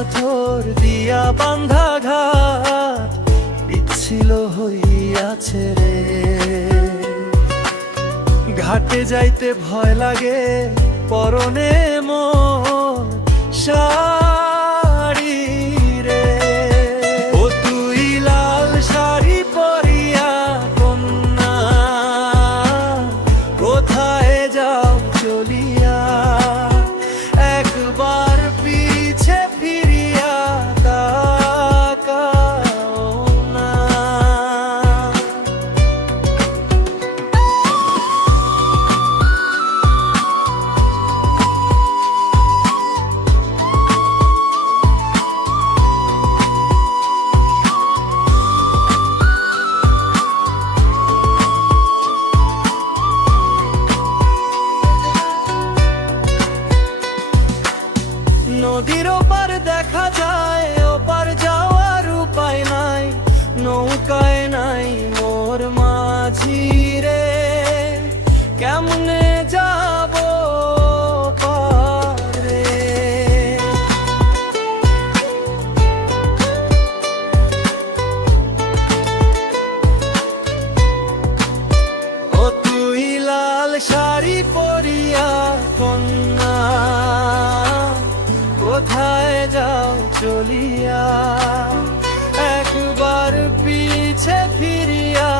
পাথর দিয়া বান্ধা ঘাট পিচ্ছিল হইয়াছে রে। ঘাটে যাইতে ভয় লাগে, পরনে মোর শাড়ি রে। ও তুই লাল শাড়ি পরিয়া কন্যা, কোথায় যাও চলিয়া? একবার পিছে ফিরিয়া তাকাও না। নদীর ওপার দেখা যায়, ওপার যাওয়ার উপায় নাই, নৌকায় নাই মোর মাঝি রে। কেমনে যাব পারে? ও তুই লাল শাড়ি পরিয়া কন্যা, কোথায় যাও চলিয়া? একবার পিছে ফিরিয়া